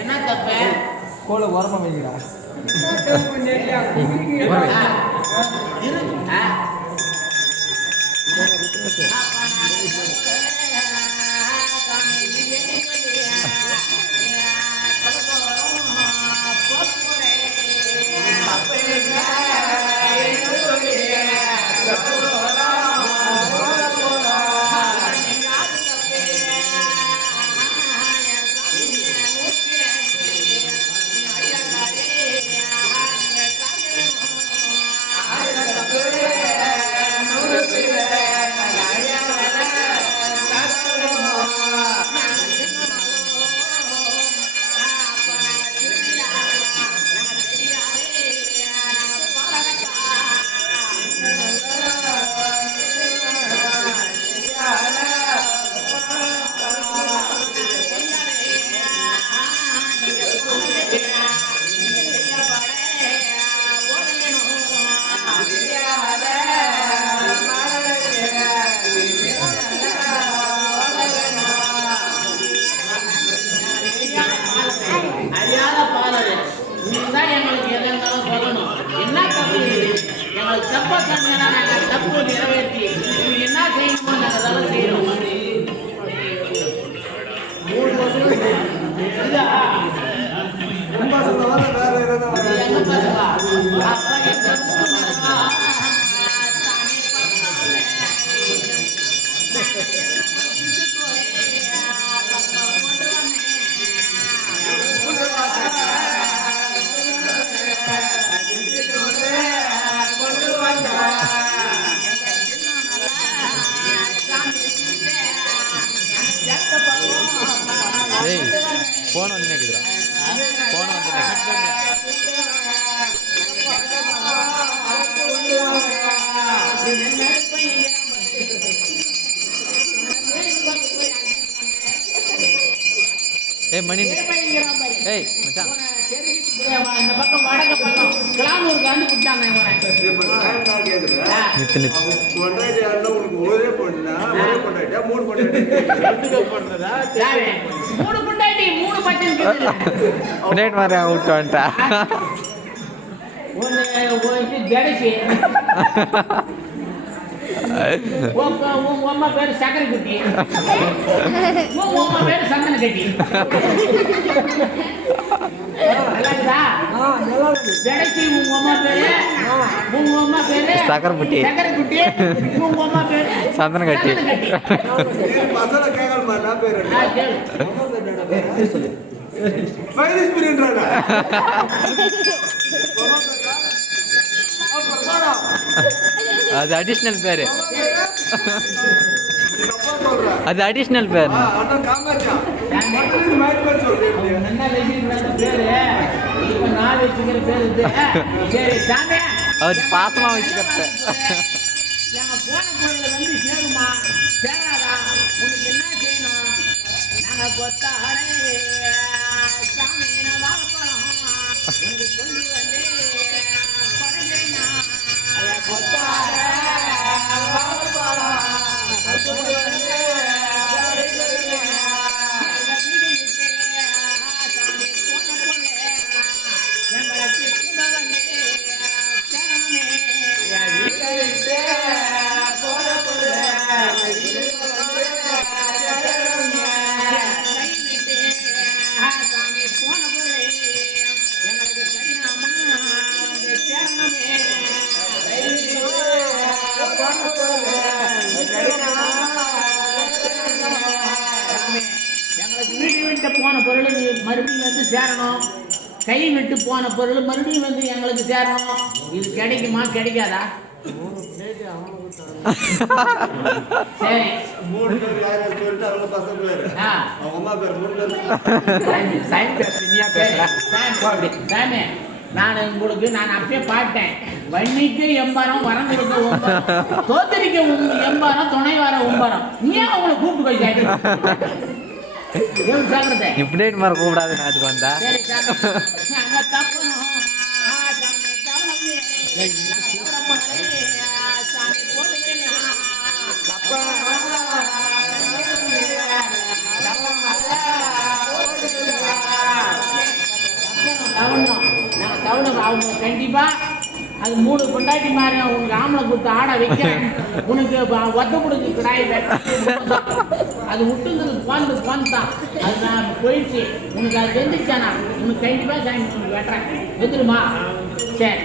என்ன தப்பு கோல ஓரமா வைங்கடா. தப்பு நிறைவேற்றி என்ன செய்யணுமோ நாங்கள் அதெல்லாம் செய்யறோம். போன வந்து நினைக்குதுடா. போன வந்து மணி. ஏய் மச்சான், இந்த பக்கம் வடக்கு பக்கம் கிளானூருக்கு வந்து விட்டாங்க. மாதிரி விட்டு வந்துட்டா. ஜடசி உம்மா பேரு சக்கரை குட்டி, உம்மா பேரு சந்தன கட்டி. ஜடசி உங்க அம்மா பேரு, உங்க அம்மா பேரு சக்கரை குட்டி, சக்கரை குட்டி, உங்க அம்மா பேரு சந்தன கட்டி. அது அடிஷனல் பேரு, அது அடிஷனல் பேர். அவர் பாசமா வச்சுக்கிறத போன பொருள் வந்து சேருமா சேராதா உனக்கு என்ன செய்யணும்? நாங்க கொத்தாடே சாமி வாழப்பழம் உனக்கு கொண்டு வந்து படைச்சேனா கொத்தாட வாழப்பழம் கொண்டு வந்து போன பொருள் மறுபடியும் வந்து சேரணும். கை விட்டு போன பொருள் மறுபடியும் வந்து எங்களுக்கு சேரணும். இது கிடைக்குமா கிடைக்காதா? சரி, நான் உங்களுக்கு அப்பயே பாட்டேன். வன்னிக்கு எம்பாரம், வரம் கொடுக்க ஒம்பரம், தோத்தரிக்க எம்பாரம், துணை வர ஒம்பரம். நீ அவங்களை கூப்பிட்டு போய் இப்படி மாதிரி கூப்பிடாது அதுக்கு வந்தா. தவணும் நான் தவணும் அவங்க கண்டிப்பா அது 3 பொண்டாட்டி மாதிரி உனக்கு ஆம்பளை கொடுத்து ஆட வைக்கிறேன் உனக்கு ஒத்த கொடுக்கு கிடாய் அது விட்டுங்கிறது போந்தான் அது நான் போயிடுச்சு உனக்கு அது வெந்துச்சானா உனக்கு கண்டிப்பா சாமி உனக்கு வெட்டுறேன் வெந்துருமா சரி